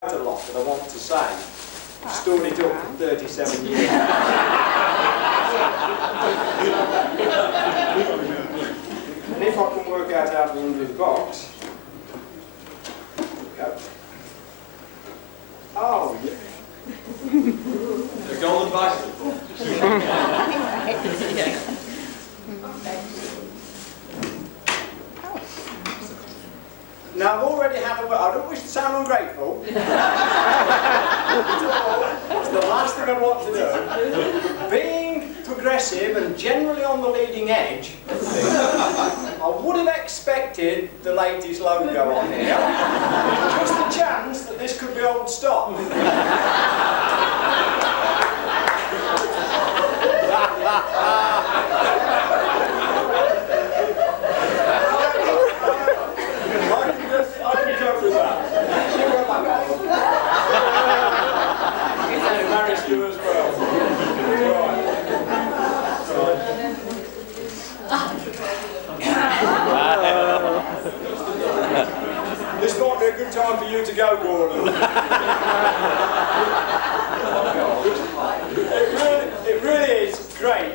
A lot that I want to say. I've stored it up for 37 years. And if I can work out how to undo the box. Go. Oh, yeah. The golden bicycle. Now, I've already had a word. I don't wish to sound ungrateful. It's the last thing I want to do. Being progressive and generally on the leading edge, I would have expected the latest logo on here. Just the chance that this could be old stock. This might be a good time for you to go, Gordon. It really is great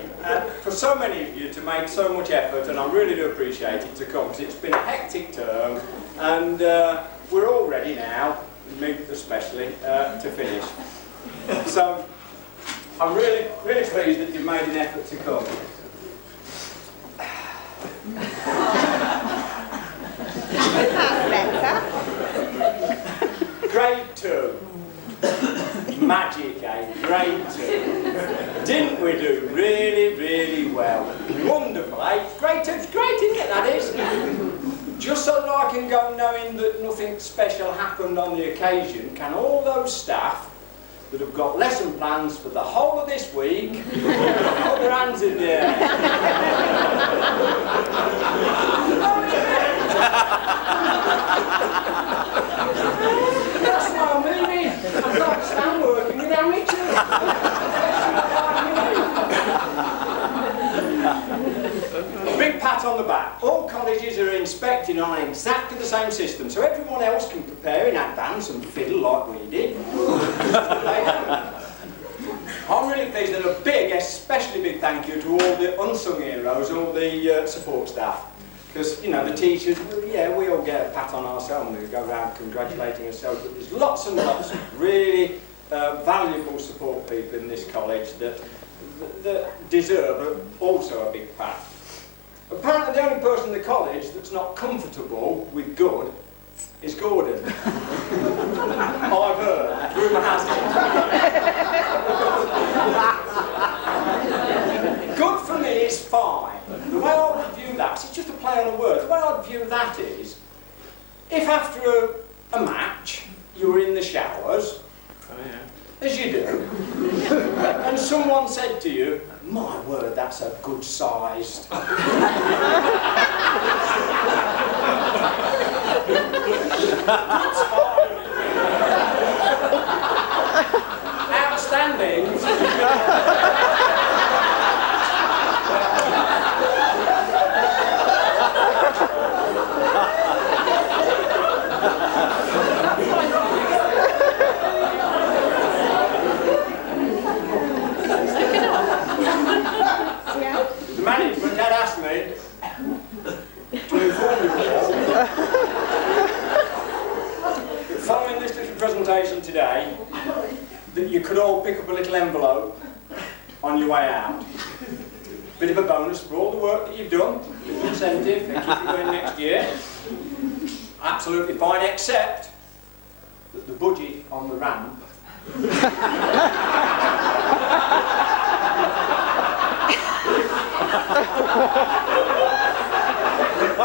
for so many of you to make so much effort, and I really do appreciate it to come, because it's been a hectic term, and we're all ready now, me especially, to finish. So I'm really pleased that you've made an effort to come. Grade 2. Magic, eh? Grade 2. Didn't we do really well? Wonderful, eh? Grade 2's great, isn't it, that is? Just so that I can go knowing that nothing special happened on the occasion, can all those staff that have got lesson plans for the whole of this week put their hands in the air? That's what I mean. I can't stand working with amateurs. A big pat on the back. All colleges are inspecting on exactly the same system, so everyone else can prepare in advance and fiddle like we did. I'm really pleased, and a big, especially big thank you to all the unsung heroes, all the support staff. Because, you know, the teachers, yeah, we all get a pat on ourselves and we go around congratulating ourselves, but there's lots and lots of really valuable support people in this college that deserve also a big pat. Apparently the only person in the college that's not comfortable with good is Gordon. I've heard, rumour has it. Good for me is fine. The way I would view that, it's just a play on a word, the way I'd view that is, if after a match you were in the showers, as you do, and someone said to you, my word, that's a good sized. Outstanding. The management had asked me to inform you all, following this little presentation today, that you could all pick up a little envelope on your way out. Bit of a bonus for all the work that you've done, little incentive, and keep you going next year. Absolutely fine, except that the budget on the ramp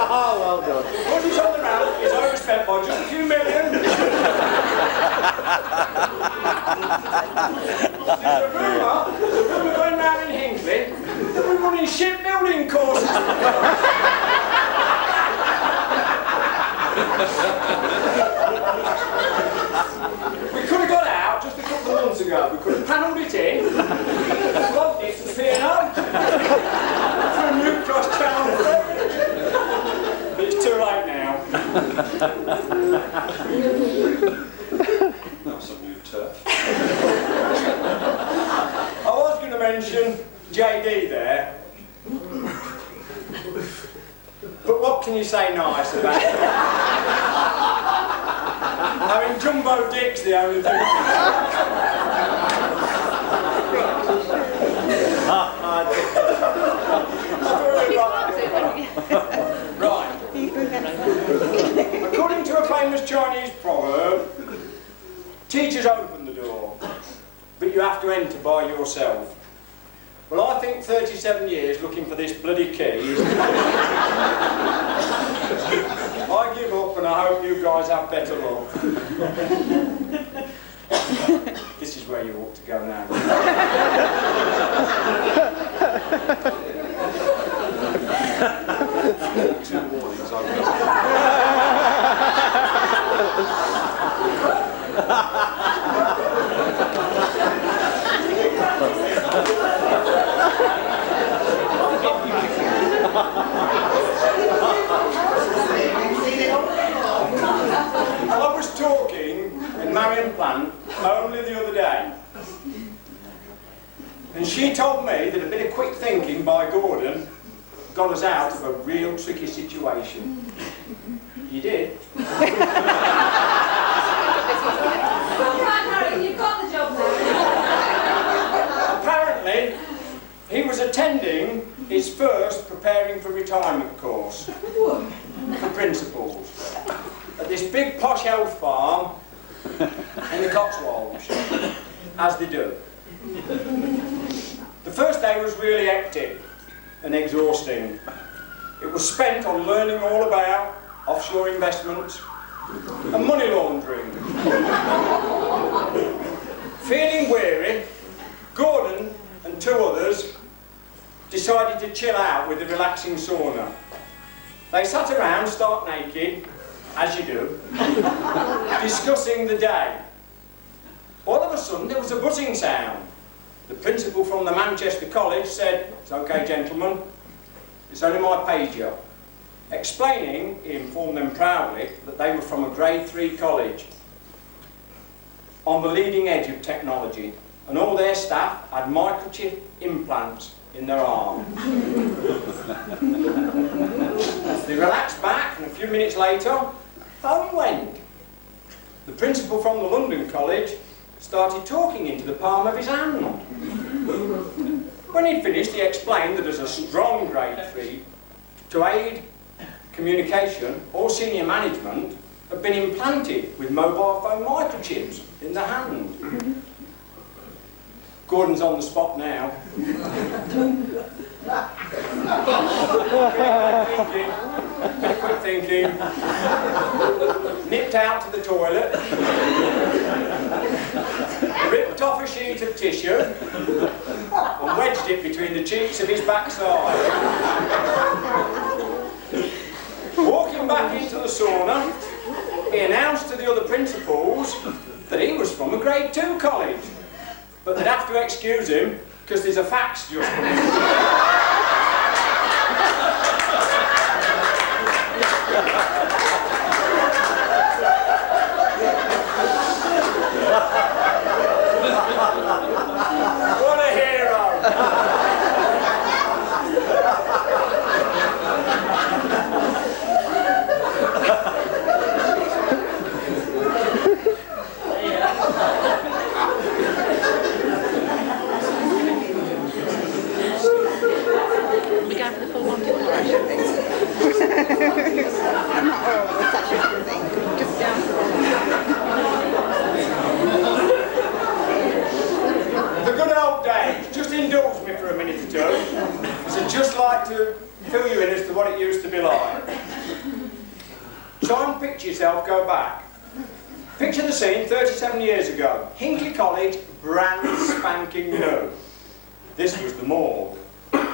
Oh, well done. budget on the ramp is overspent by just a few million. There's a rumour going round in Hinckley that we're running shipbuilding courses. We could have got out just a couple of months ago. We could have panelled it in, plugged it to P&O, from New Cross Channel. But it's too late now. JD there. But what can you say nice about it? I mean, Jumbo Dick's the only thing. Right. According to a famous Chinese proverb, teachers open the door, but you have to enter by yourself. Well, I think 37 years looking for this bloody key. I give up and I hope you guys have better luck. This is where you ought to go now. Two warnings I've got. I was talking with Marion Plant only the other day, and she told me that a bit of quick thinking by Gordon got us out of a real tricky situation. You did? You've got the job now. Apparently, he was attending his first preparing for retirement course for principals at this big posh elf farm in the Cotswolds, as they do. The first day was really hectic and exhausting. It was spent on learning all about offshore investments and money laundering. Feeling weary, Gordon and two others decided to chill out with a relaxing sauna. They sat around stark naked, as you do, discussing the day. All of a sudden there was a buzzing sound. The principal from the Manchester College said, "It's okay, gentlemen, it's only my pager." Explaining, he informed them proudly that they were from a grade 3 college on the leading edge of technology, and all their staff had microchip implants in their arm. They relaxed back, and a few minutes later, phone went. The principal from the London College started talking into the palm of his hand. When he'd finished, he explained that as a strong grade 3, to aid communication, all senior management had been implanted with mobile phone microchips in the hand. Gordon's on the spot now. Quick thinking. Nipped out to the toilet. Ripped off a sheet of tissue and wedged it between the cheeks of his backside. Walking back into the sauna, he announced to the other principals that he was from a grade 2 college, but they'd have to excuse him because there's a fax just come in. What a hero! We go for the full one tomorrow. Not all the sessions, thing. Just down. The good old days. Just indulge me for a minute or two. Because I'd just like to fill you in as to what it used to be like. Try and picture yourself, go back. Picture the scene 37 years ago. Hinkley College, brand spanking new. This was the morgue. I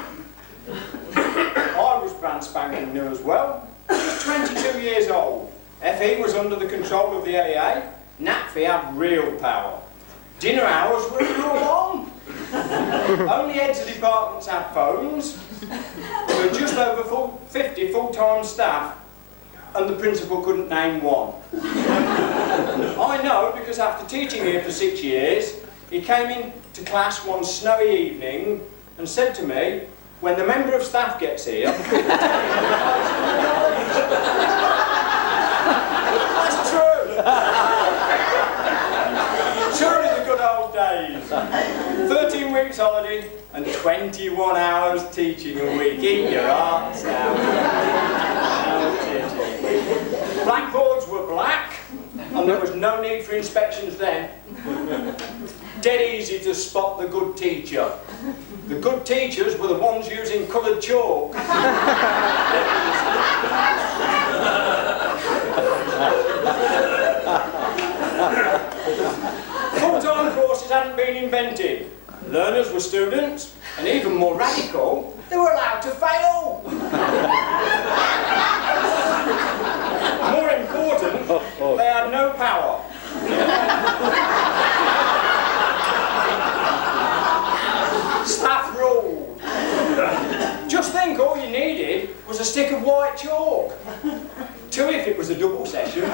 was brand spanking new as well. I was 22 years old. FE was under the control of the LEA. NATFE had real power. Dinner hours were all on. Only heads of departments had phones. There were just over 50 full-time staff, and the principal couldn't name one. I know because after teaching here for 6 years, he came into class one snowy evening and said to me, when the member of staff gets here, that's true. Surely the good old days. 13 weeks holiday and 21 hours teaching a week. Eat your hearts out. Blackboards were black, and there was no need for inspections then. Dead easy to spot the good teacher. The good teachers were the ones using coloured chalk. Full-time courses hadn't been invented. Learners were students, and even more radical, they were allowed to fail. More important, they had no power. Staff ruled. Just think all you needed was a stick of white chalk. 2 if it was a double session.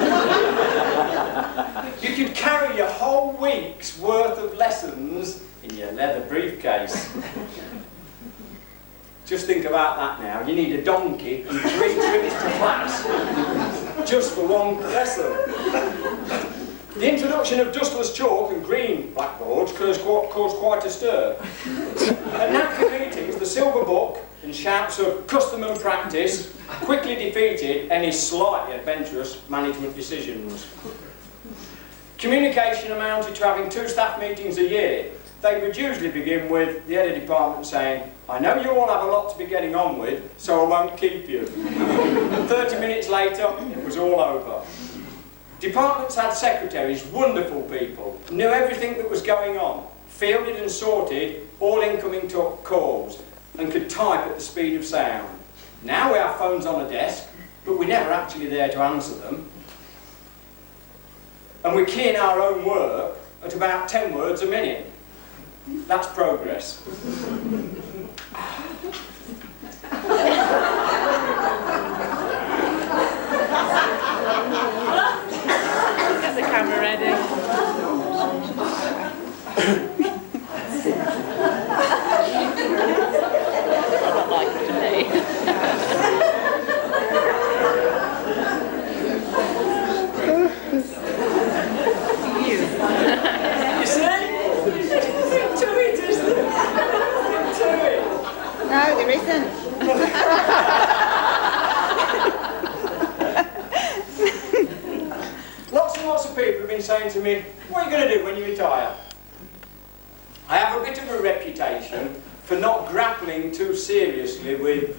You could carry your whole week's worth of lessons in your leather briefcase. Just think about that now. You need a donkey and 3 trips to class just for one lesson. The introduction of dustless chalk and green blackboards caused quite a stir. At NAPCA meetings, the silver book and shouts of custom and practice quickly defeated any slightly adventurous management decisions. Communication amounted to having 2 staff meetings a year. They would usually begin with the head of department saying, I know you all have a lot to be getting on with, so I won't keep you. 30 minutes later, it was all over. Departments had secretaries, wonderful people, knew everything that was going on, fielded and sorted all incoming calls, and could type at the speed of sound. Now we have phones on a desk, but we're never actually there to answer them. And we key in our own work at about 10 words a minute. That's progress. Get the camera ready. I don't like it to me. You. You see? To it, isn't it? To it. No, there isn't. Lots and lots of people have been saying to me, what are you going to do when you retire? I have a bit of a reputation for not grappling too seriously with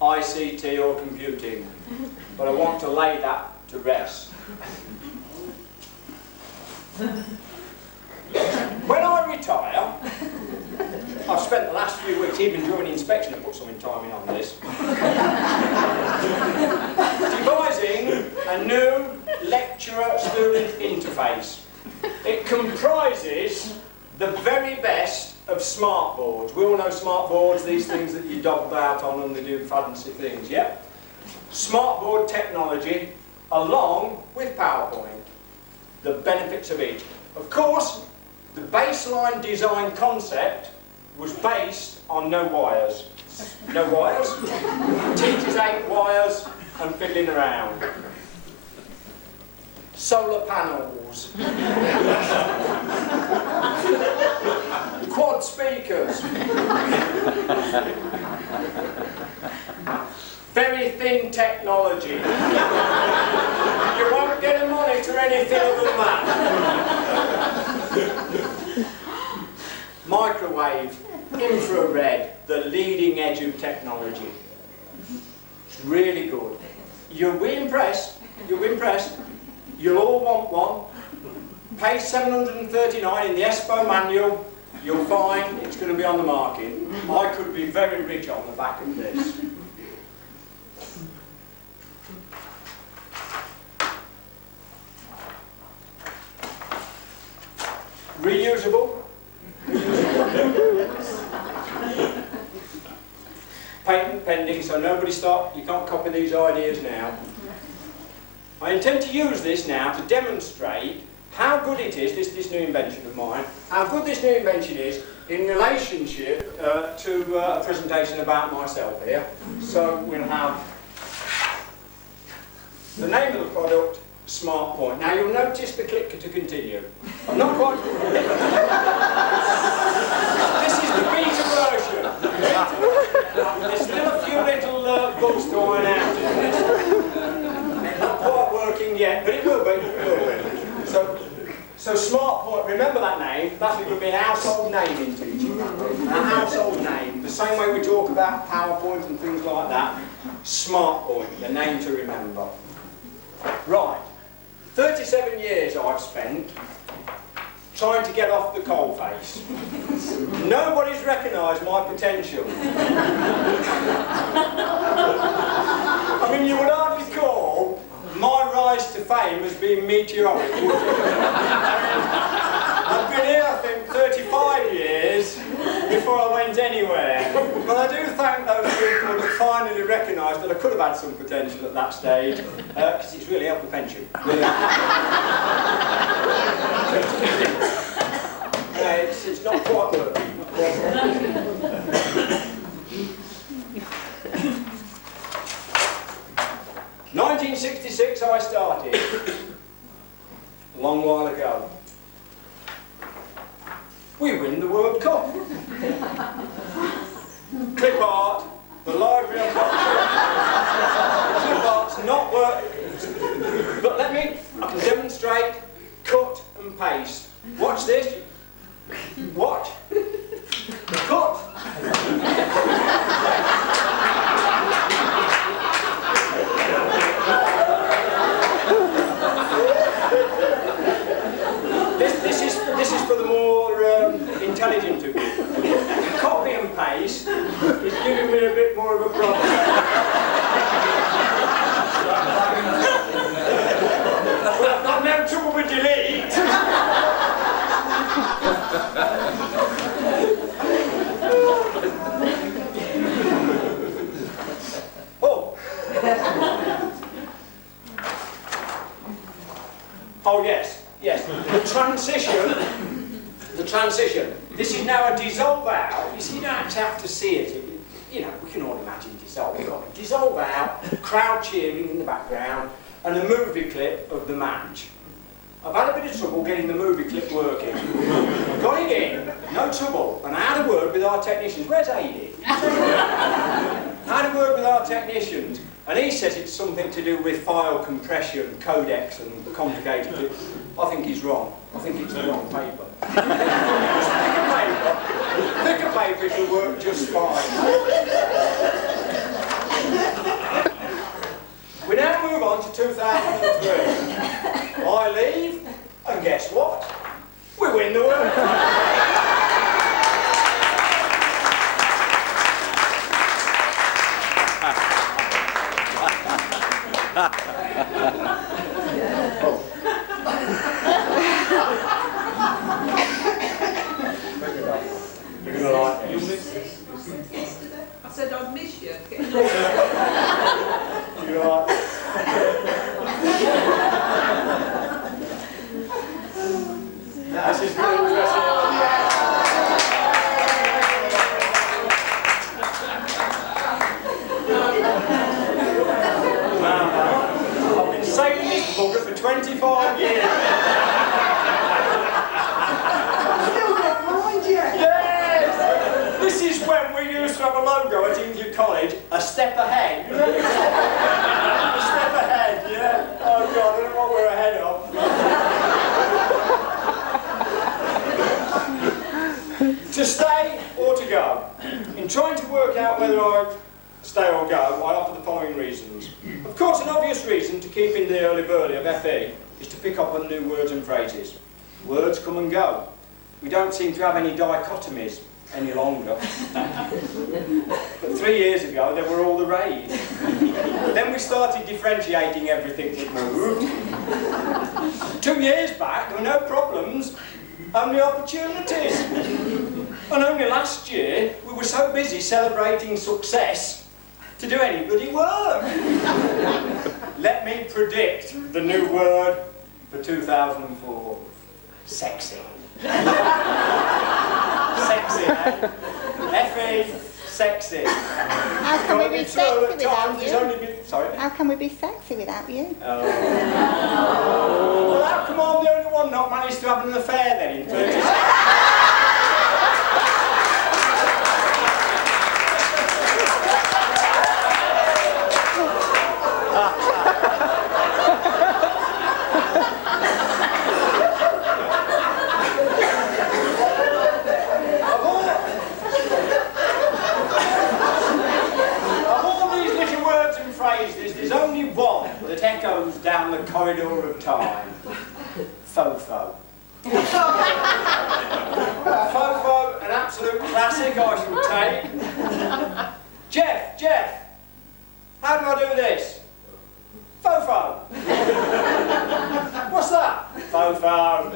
ICT or computing, but I want to lay that to rest. When I retire, I've spent the last few weeks, even during inspection, I put some time in on this, devising a new lecturer-student interface. It comprises the very best of smart boards. We all know smart boards, these things that you dog about on and they do fancy things, yeah? Smart board technology along with PowerPoint. The benefits of each. Of course, the baseline design concept was based on no wires. No wires? Teachers ain't wires and fiddling around. Solar panels. Quad speakers. Very thin technology. You won't get a monitor anything other than that. Microwave, infrared, the leading edge of technology. It's really good. You'll be impressed. You'll be impressed. You'll all want one. Page 739 in the ESPO manual. You'll find it's going to be on the market. I could be very rich on the back of this. Reusable. Patent pending, so nobody stop. You can't copy these ideas now. I intend to use this now to demonstrate how good it is, this new invention of mine, how good this new invention is in relationship to a presentation about myself here. So we'll have the name of the product, SmartPoint. Now you'll notice the clicker to continue. I'm not quite... This is the beta version. There's still a few little bugs to iron out in this. Not quite working yet, but it will be. So SmartPoint, remember that name, that will be a household name in teaching. A household name, the same way we talk about PowerPoint and things like that. SmartPoint, the name to remember. Right, 37 years I've spent trying to get off the coalface. Nobody's recognised my potential. I mean, you would hardly call my rise to fame as being meteoric, would you? I've been here, I think, 35 years before I went anywhere. But I do thank those people that finally recognised that I could have had some potential at that stage, because it's really helped the pension. It's not quite working. 1966 I started, a long while ago. We win the World Cup. Clip art, the library I've got. Clip art's not working. But I can demonstrate, cut and paste. Watch this. Watch. Cut. This is for the more intelligent of you. Copy and paste is giving me a bit more of a problem. Well, I've got no trouble with delete. Oh yes, yes. The transition. This is now a dissolve out. You see, you don't have to see it. You know, we can all imagine dissolve. Dissolve out, crowd cheering in the background, and a movie clip of the match. I've had a bit of trouble getting the movie clip working. Got it in, no trouble, and I had a word with our technicians. Where's Aidy? I had a word with our technicians, and he says it's something to do with file compression, codecs, and complicated. I think he's wrong. I think it's the wrong paper. Just pick a paper, it'll work just fine. We now move on to 2003. I leave, and guess what? We win the World Cup. You're gonna like it. I said I'd miss you. You're gonna like it. This is really interesting. I've been saving this bugger for 25 years. Yes! This is when we used to have a logo at English College, a step ahead. A step ahead, yeah. Oh God, I don't know what we're ahead of. To stay or to go? In trying to work out whether I stay or go, I offer the following reasons. Of course, an obvious reason to keep in the early burly of FE is to pick up on new words and phrases. Words come and go. We don't seem to have any dichotomies any longer. But 3 years ago, they were all the rage. Then we started differentiating everything that moved. 2 years back, there were no problems, only opportunities. And only last year, we were so busy celebrating success to do any bloody work. Let me predict the new word for 2004. Sexy. Sexy, eh? Effie, sexy. How can we be sexy without you? Sorry? How can we be sexy without you? Well, how come I'm the only one not managed to have an affair then in 30 seconds? There's only one that echoes down the corridor of time. Fofo. Fofo, an absolute classic I shall take. Geoff, how do I do this? Fofo. What's that? Fofo.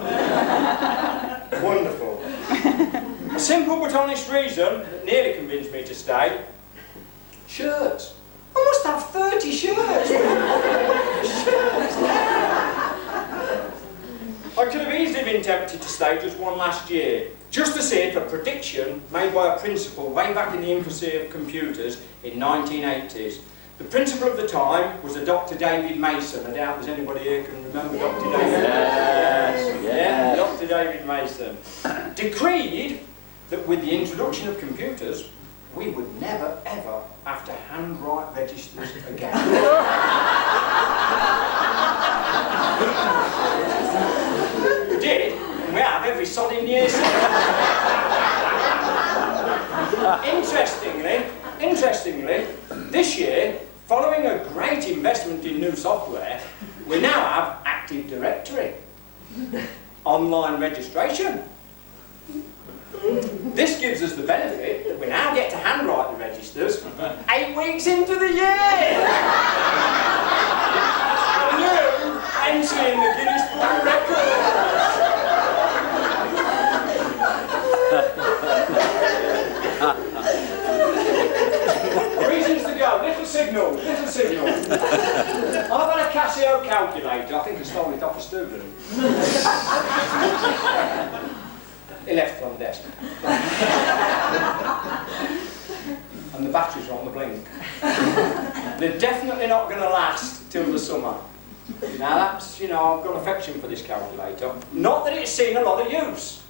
Wonderful. A simple but honest reason that nearly convinced me to stay. Shirts. I must have 30 shirts. I could have easily been tempted to stay just one last year, just to see if a prediction made by a principal way back in the infancy of computers in 1980s. The principal of the time was a Dr. David Mason. I doubt there's anybody here can remember Dr. David. Yeah, Dr. David Mason. Decreed that with the introduction of computers, we would never, ever have to handwrite registers again. We did, and we have every sodding year since. Interestingly, this year, following a great investment in new software, we now have Active Directory, online registration. This gives us the benefit that we now get to handwrite the registers 8 weeks into the year! A new entry in the Guinness Book of Records. Reasons to go, little signal. I've had a Casio calculator, I think I stole it off a student. He left it on the desk. And the batteries are on the blink. They're definitely not going to last till the summer. Now that's, I've got affection for this calculator. Not that it's seen a lot of use.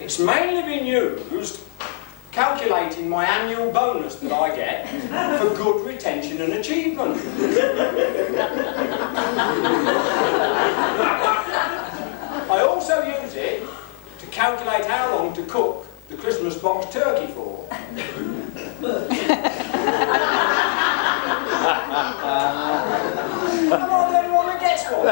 It's mainly been used calculating my annual bonus that I get for good retention and achievement. I also use it to calculate how long to cook the Christmas box turkey for. I'm not the only one that gets one. You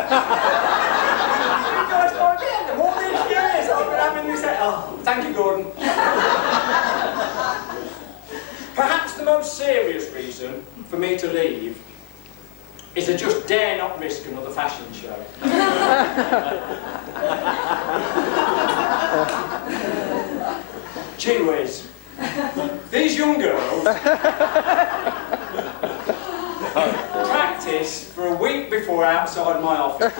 guys don't get them. All these years I've been having this. Oh, thank you, Gordon. Perhaps the most serious reason for me to leave is I just dare not risk another fashion show. Gee whiz. These young girls practice for a week before outside my office.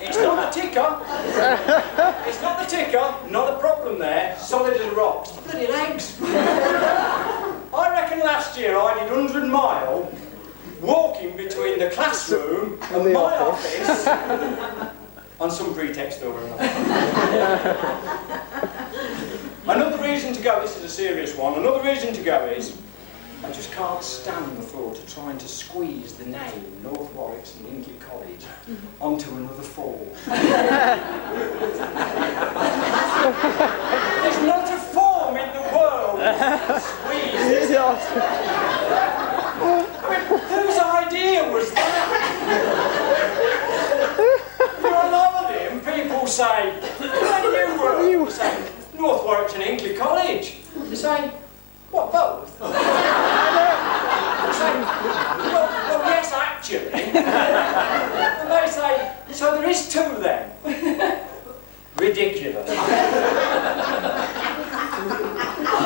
It's not the ticker. It's not the ticker. Not a problem there. Solid as rocks. Bloody legs. I reckon last year I did 100 mile walking between the classroom and my office on some pretext or another. Another reason to go, this is a serious one, another reason to go is I just can't stand the thought of trying to squeeze the name North Warwick's and Inky College onto another form. There's not a form in the world that squeezes. I mean, whose idea was that? You're on holiday and people say, where do you work? You say, North Warwick's and Inky College. You say, what, both? You say, well, yes, actually. And they say, so there is two then? Ridiculous.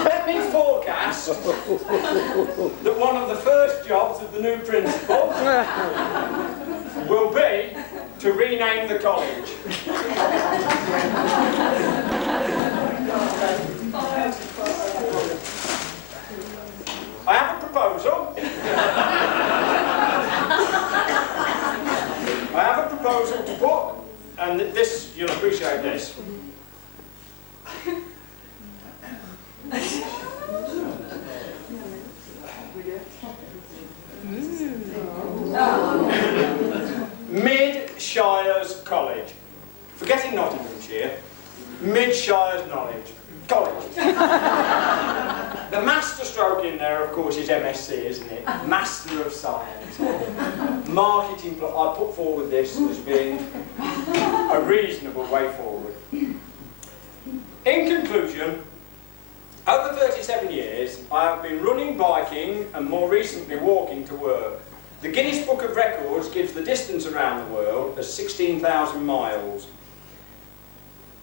Let me forecast that one of the first jobs of the new principal will be to rename the college. I have a proposal. I have a proposal to put, and this, you'll appreciate this. Mid-Shires College. Forgetting Nottinghamshire, Mid-Shires College. The master stroke in there, of course, is MSc, isn't it? Master of Science. Marketing, I put forward this as being a reasonable way forward. In conclusion, over 37 years, I have been running, biking, and more recently walking to work. The Guinness Book of Records gives the distance around the world as 16,000 miles.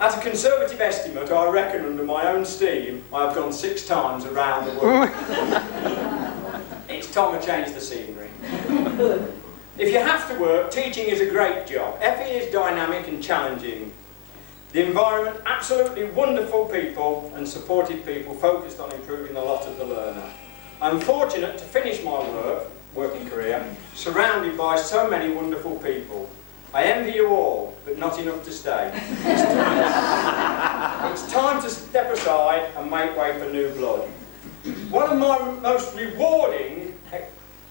At a conservative estimate, I reckon under my own steam, I have gone 6 times around the world. It's time to change the scenery. If you have to work, teaching is a great job. FE is dynamic and challenging. The environment, absolutely wonderful people and supportive people focused on improving the lot of the learner. I'm fortunate to finish my working career surrounded by so many wonderful people. I envy you all, but not enough to stay. It's time to step aside and make way for new blood. One of my most rewarding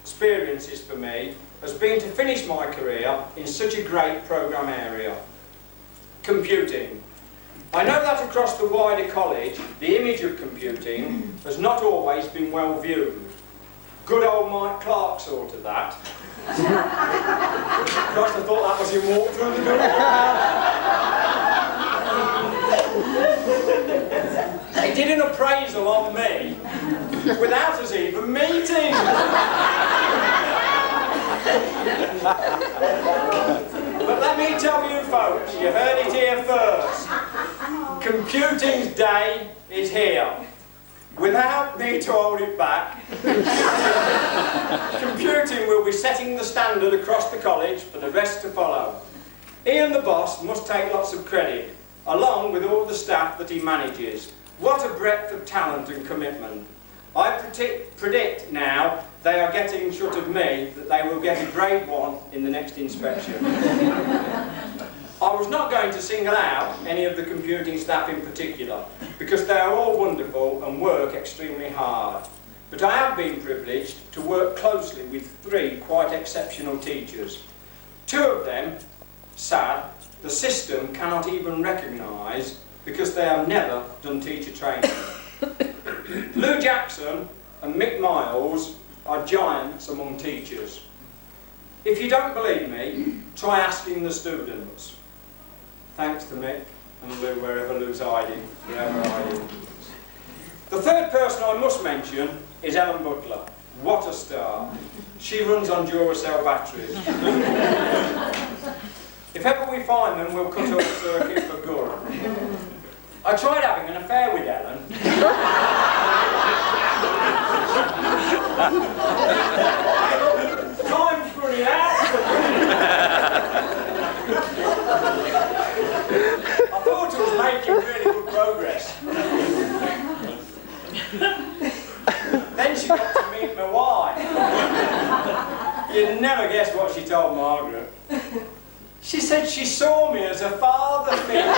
experiences for me has been to finish my career in such a great programme area. Computing. I know that across the wider college, the image of computing has not always been well viewed. Good old Mike Clark sorted that. Christ, I thought that was him walk through the door. He did an appraisal on me without us even meeting. But let me tell you folks, you heard it here first. Computing's day is here. Without me to hold it back, computing will be setting the standard across the college for the rest to follow. Ian the boss must take lots of credit, along with all the staff that he manages. What a breadth of talent and commitment. I predict now they are getting short of me that they will get a grade 1 in the next inspection. I was not going to single out any of the computing staff in particular, because they are all wonderful and work extremely hard. But I have been privileged to work closely with 3 quite exceptional teachers. 2 of them, sad, the system cannot even recognise because they have never done teacher training. Lou Jackson and Mick Miles are giants among teachers. If you don't believe me, try asking the students. Thanks to Mick and Lou, wherever Lou's hiding, wherever hiding. The 3rd person I must mention is Ellen Butler. What a star. She runs on Duracell batteries. If ever we find them, we'll cut off the circuit for good. I tried having an affair with Ellen. Time's running out. I thought I was making really good progress. Then she got to meet my wife. You'd never guess what she told Margaret. She said she saw me as a father figure.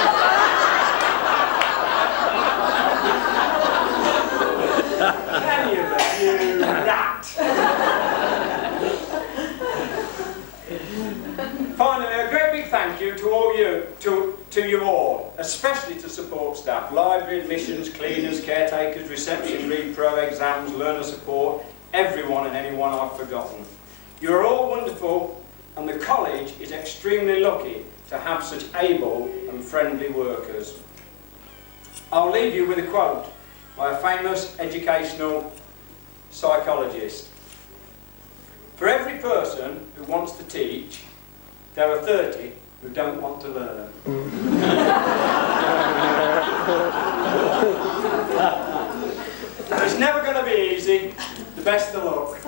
Can you, you rat? Finally, a great big thank you to all you, to you all, especially to support staff, library, admissions, cleaners, caretakers, reception, repro, exams, learner support, everyone and anyone I've forgotten. You're all wonderful, and the college is extremely lucky to have such able and friendly workers. I'll leave you with a quote by a famous educational psychologist. For every person who wants to teach, there are 30 who don't want to learn. It's never going to be easy. The best of luck.